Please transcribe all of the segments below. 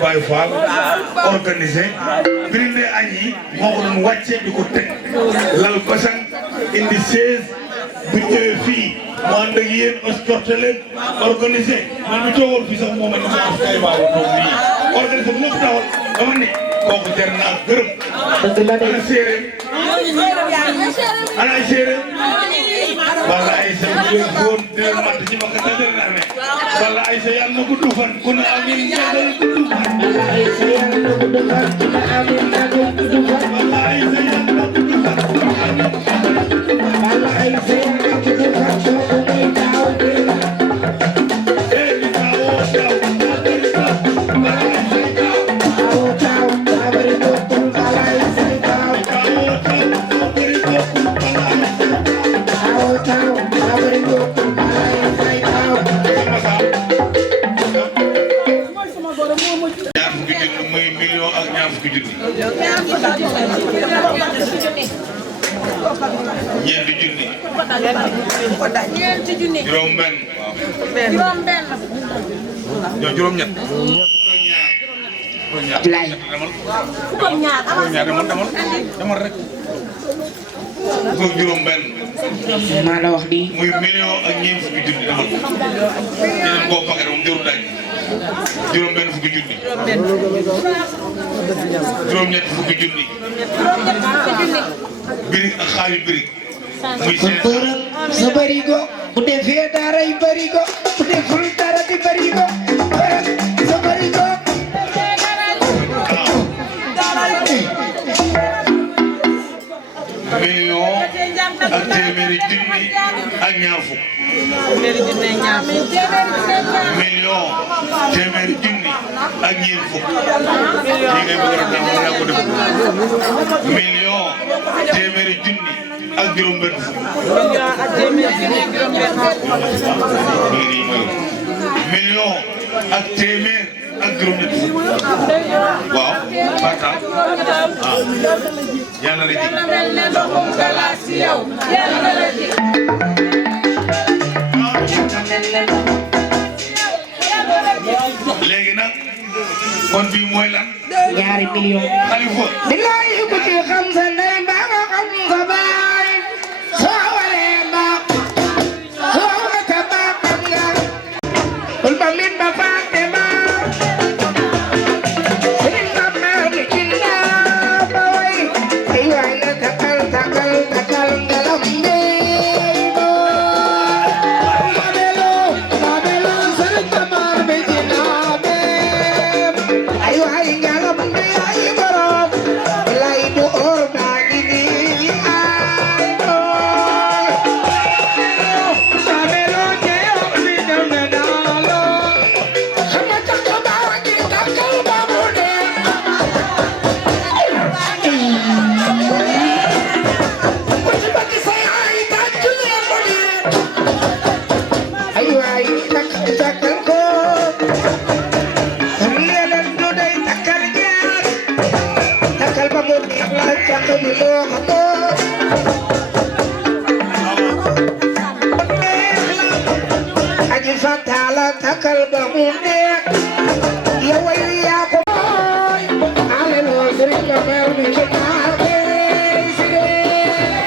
Baye Fall organisé birinde añ yi moo ko doon wàcce di ko teg lal basan indi 16 bu ñëwee fii mu ànd ak yéen escorté leen organisé man mi toogoon fii sax moom ma askay baaw toog nii organisé bu ñëpp taxaw dama ne kooku jar naa gërëm ana séeréer ana séeréer wala ay sa ñu woon dina mat ci ma ka dara na amee wala ay sa yàlla na gudd fan ku ne amin yàlla na gudd fan ay sa yàlla na gudd fan ku ne amin na gudd fan wala ay sa yàlla na gudd fan wala ay sa yàlla na gudd fan soo ko may daaw bi di daaw daaw wala ay sa daaw daaw daaw bari ko wala ay ñeenti junni. ñeenti junni. juróom benn. juróom benn. ñoo juróom ñett. Ablaye. demal rek. fukk juróom benn. maa la wax di. muy million ak ñeent fukki junni demal. yeneen koo paquet moom jëru daj. juróom benn fukki junni. juróom ñett fukki junni. birig ak xaali birig. muy seen sa barigo bu defee dara yi barigo bu deful dara di barigo sa barigo. million ak téeméeri junni ak ñaar fukk. million téeméeri junni ak ñeent fukk. lii ngay bëgg a def naa ko def. million téeméeri junni ak juróom benn fukk. million ak téeméer ak juróom ñett fukk. waaw Fata ah yàlla la ji. léegi nag kon bii mooy lan. ñaari million. Xalifa. bilaay ku ci xam sa ndey mbaa nga xam sa baay soo waree baax soo wata baax xam nga bul ba min ba fàtte baax sëriñ ba maa ngi ci ndaa ba way ay waay la takal takal takal ngalam mbéy babelo sëriñ ba maa ngi ci ndaa beem ay waay ngalam mbéy ay borom lay du or baa ngi nii ay babelo jeex mi dem na daalo sama takk baa ngi takkal ba mu dee ku ci bëgg say ay tàcc leen ko dee ay waay takkal ko leen du day takkal ñaar takkal ba mu neex la càq bi moo xamoo aji fataala takkal ba mu neex yow ay yaa ko mooy alelo sëriñ ba mer mi ci naar bey si dee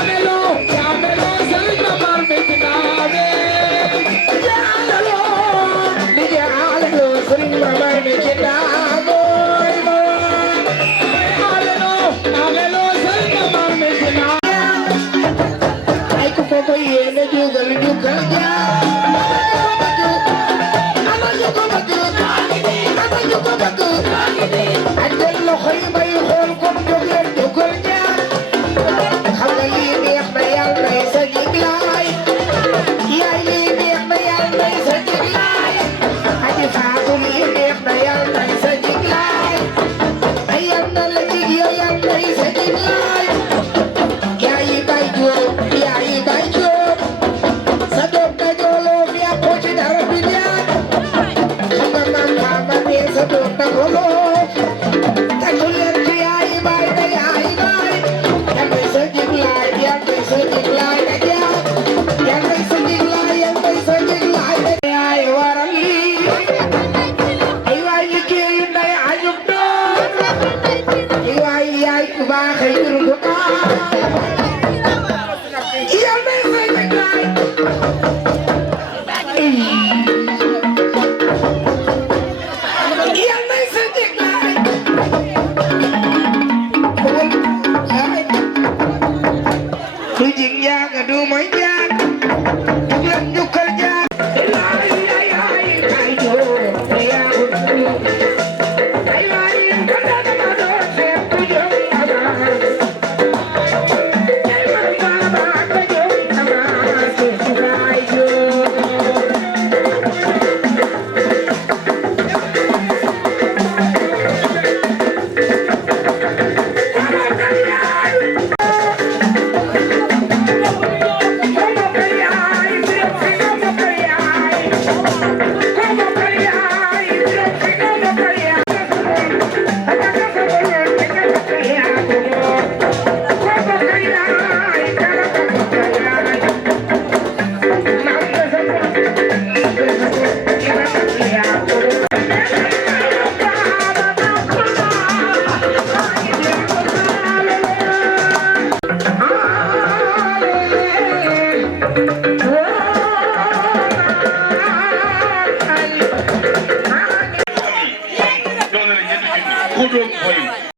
alelo yaa melo sëriñ ba mer mi ci naar bey yaa alelo di yaa alelo sëriñ ba mer mi ci naar bey alelo sëriñ ba mer mi ci naar ay ku ko ko yéene jugal jugal jaa ana ñu ko bëgg ana ñu ko bëgg ak del loxo yi bay xool comme jóg leen jógal jaa xam nga lii neex na yàlla nay sa jiglaay yaay lii neex na yàlla nay sa jiglaay aji faatu lii neex na yàlla nay sa jiglaay ay yàlla la jig yow yàlla nay sa jiglaay yaay bay jóob yaay bay jóob sa doom dajooloo fi yàqoo ci dara bi ñaar xam nga man maa ma nee sa doom dajooloo tàccu leen ci yaay bay da yaay bay yàlla sa jiglaay yàlla sa jiglaay da jaar yàlla sa jiglaay yàlla sa jiglaay da yaay waral lii ay waay liggéeyu nday añub doon ay waay yaay ku baaxee jur gu baax